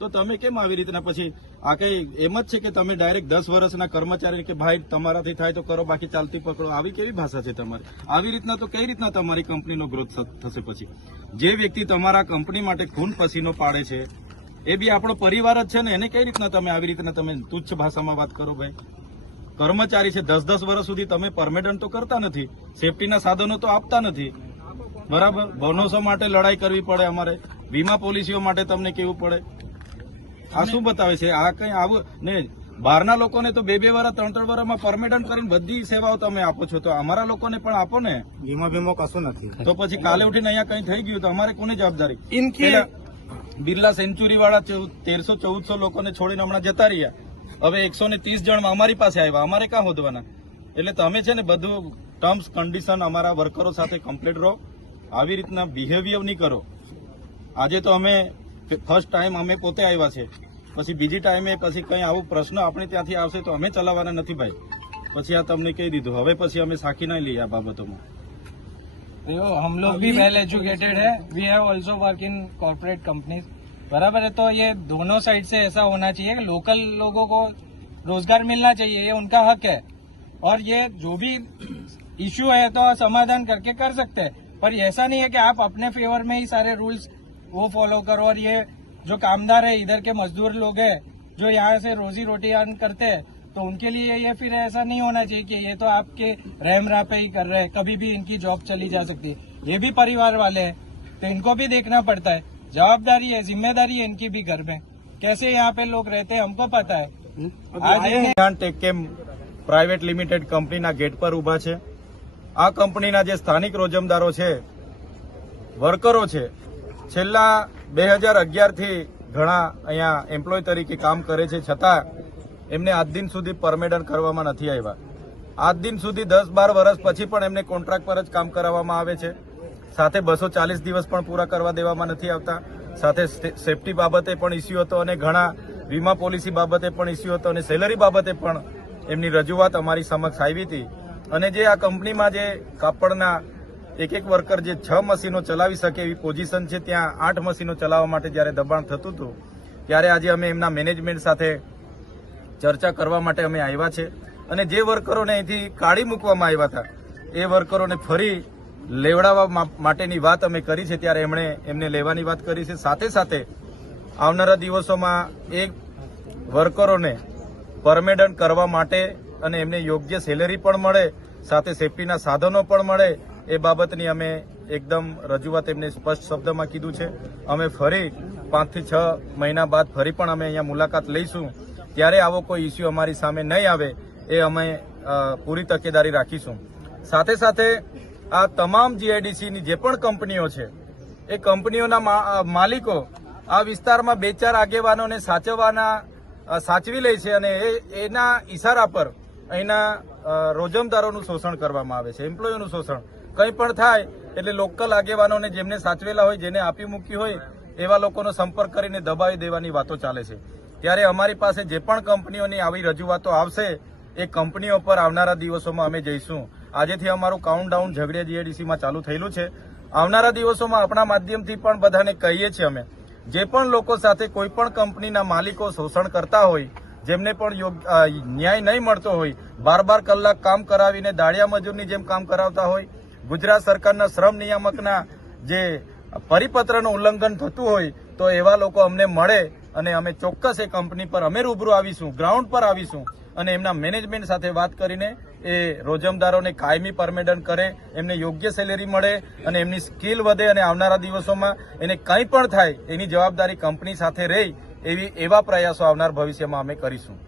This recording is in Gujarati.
તો તમે કેમ આવી રીતના પછી આ કઈ એમ જ છે કે તમે ડાયરેક્ટ 10 વર્ષના કર્મચારી કે ભાઈ તમારાથી થાય તો કરો બાકી ચાલતી પકડો, આવી કેવી ભાષા છે તમારી? આવી રીતના તો કઈ રીતના તમારી કંપનીનો ગ્રોથ થશે? પછી જે વ્યક્તિ તમારા કંપની માટે ખૂન પસીનો પાડે છે એ બી આપણો પરિવાર જ છે ને, એને કઈ રીતના તમે આવી રીતના તમે તુચ્છ ભાષામાં વાત કરો? ભાઈ કર્મચારી છે, 10-10 વર્ષ સુધી તમે પરમેનન્ટ તો કરતા નથી, સેફટીના સાધનો તો આપતા નથી, બરાબર? બોનસો માટે લડાઈ કરવી પડે, અમારે વીમા પોલિસીઓ માટે તમને કેવું પડે. આ શું બતાવે છે? આ કઈ આવું ને બહારના લોકોને તો 2-2 વર્ષ 3-3 વર્ષમાં પરમેનન્ટ કરીને બધી સેવાઓ તમે આપો છો, તો અમારા લોકોને પણ આપો ને. વીમો કશું નથી. તો પછી કાલે ઉઠીને અહીંયા કઈ થઈ ગયું તો અમારે કોની જવાબદારી? બિરલા સેન્ચુરી વાળા 1300-1400 લોકોને છોડીને હમણાં જતા રહ્યા, હવે 130 જણ અમારી પાસે આવ્યા, અમારે ક્યાં હોદવાના? એટલે તમે છે ને બધું ટર્મ્સ કન્ડિશન અમારા વર્કરો સાથે કમ્પ્લીટ રહો, આવી રીતના બિહેવિયર નહીં કરો. આજે તો અમે ફર્સ્ટ ટાઈમ અમે પોતે આવ્યા છે, પછી બીજી ટાઈમે પછી કઈ આવું પ્રશ્ન આપણે ત્યાંથી આવશે તો અમે ચલાવવાના નથી ભાઈ. પછી આ તમને કહી દીધું, હવે પછી અમે સાખી નહીં લઈએ આ બાબતોમાં. देखो हम लोग भी वेल एजुकेटेड है, we have also work in corporate companies, बराबर है. तो ये दोनों साइड से ऐसा होना चाहिए कि लोकल लोगों को रोजगार मिलना चाहिए, ये उनका हक है. और ये जो भी इश्यू है तो समाधान करके कर सकते हैं, पर ऐसा नहीं है कि आप अपने फेवर में ही सारे रूल्स वो फॉलो करो. और ये जो कामदार है, इधर के मजदूर लोग हैं जो यहाँ से रोजी रोटी अर्न करते हैं, तो उनके लिए ये फिर ऐसा नहीं होना चाहिए कि ये तो आपके रहम राह पे ही कर रहे हैं, कभी भी इनकी जॉब चली जा सकती है. ये भी परिवार वाले हैं तो इनको भी देखना पड़ता है, जवाबदारी है, जिम्मेदारी है इनकी भी. घर में कैसे यहाँ पे लोग रहते हैं हमको पता है. आज टेककेम પ્રાઇવેટ લિમિટેડ કંપનીના ગેટ પર ઉભા છે. આ કંપનીના જે સ્થાનિક રોજમદારો છે, વર્કરો છે, છેલ્લા 2011 થી ઘણા અહીંયા એમ્પ્લોય તરીકે કામ કરે છે, છતાં એમને આજ દિન સુધી પરમેનન્ટ કરવામાં નથી આવ્યા. આજ દિન સુધી 10-12 વર્ષ પછી પણ એમને કોન્ટ્રાક્ટ પર જ કામ કરાવવામાં આવે છે. સાથે 240 દિવસ પણ પૂરા કરવા દેવામાં નથી આવતા. સાથે સેફટી બાબતે પણ ઇસ્યુ હતો અને ઘણા વીમા પોલિસી બાબતે પણ ઇસ્યુ હતો અને સેલરી બાબતે પણ એમની રજૂઆત અમારી સમક્ષ આવી હતી. અને જે આ કંપનીમાં જે કાપડના એક વર્કર જે 6 મશીનો ચલાવી શકે એવી પોઝિશન છે, ત્યાં 8 મશીનો ચલાવવા માટે જ્યારે દબાણ થતું હતું ત્યારે આજે અમે એમના મેનેજમેન્ટ સાથે ચર્ચા કરવા માટે અમે આવ્યા છે. અને જે વર્કરોને અહીંથી કાઢી મૂકવામાં આવ્યા હતા એ વર્કરોને ફરી લેવડાવવા માટેની વાત અમે કરી છે, ત્યારે એમને લેવાની વાત કરી છે. સાથે સાથે આવનારા દિવસોમાં એ વર્કરોને પરમેનન્ટ કરવા માટે અને એમને યોગ્ય સેલેરી પણ મળે, સાથે સેફટીના સાધનો પણ મળે, એ બાબતની અમે એકદમ રજૂઆત એમને સ્પષ્ટ શબ્દમાં કીધું છે. અમે ફરી 5 થી 6 મહિના બાદ ફરી પણ અમે અહીંયા મુલાકાત લઈશું, ત્યારે આવો કોઈ ઇસ્યુ અમારી સામે નહીં આવે એ અમે પૂરી તકેદારી રાખીશું. સાથે સાથે આ તમામ જીઆઈડીસીની જે પણ કંપનીઓ છે એ કંપનીઓના માલિકો આ વિસ્તારમાં 2-4 આગેવાનોને સાચવી લે છે અને એના ઈશારા પર અહીંના રોજમદારોનું શોષણ કરવામાં આવે છે, એમ્પ્લોયીનું શોષણ. કંઈ પણ થાય એટલે લોકલ આગેવાનોને જેમને સાચવેલા હોય, જેને આપી મૂકી હોય એવા લોકોનો સંપર્ક કરીને દબાવી દેવાની વાતો ચાલે છે. ત્યારે અમારી પાસે જે પણ કંપનીઓની આવી રજૂઆતો આવશે એ કંપનીઓ પર આવનારા દિવસોમાં અમે જઈશું. આજેથી અમારું કાઉન્ટડાઉન ઝઘડિયા જીઆઈડીસીમાં ચાલુ થયેલું છે. આવનારા દિવસોમાં આપણા માધ્યમથી પણ બધાને કહીએ છીએ અમે, જે પણ લોકો સાથે કોઈ પણ કંપનીના માલિકો શોષણ કરતા હોય, જેમને પણ ન્યાય નહીં મળતો હોય, 12 કલાક કામ કરાવીને દાળિયા મજૂરની જેમ કામ કરાવતા હોય, ગુજરાત સરકારના શ્રમ નિયામકના જે પરિપત્રનું ઉલ્લંઘન થતું હોય, તો એવા લોકો અમને મળે અને અમે ચોક્કસ એ કંપની પર અમે રૂબરૂ આવીશું, ગ્રાઉન્ડ પર આવીશું અને એમના મેનેજમેન્ટ સાથે વાત કરીને એ રોજમદારોને કાયમી પરમેનન્ટ કરે, એમને યોગ્ય સેલેરી મળે અને એમની સ્કિલ વધે અને આવનારા દિવસોમાં એને કંઈ પણ થાય એની જવાબદારી કંપની સાથે રહે એવા પ્રયાસો આવનાર ભવિષ્યમાં અમે કરીશું.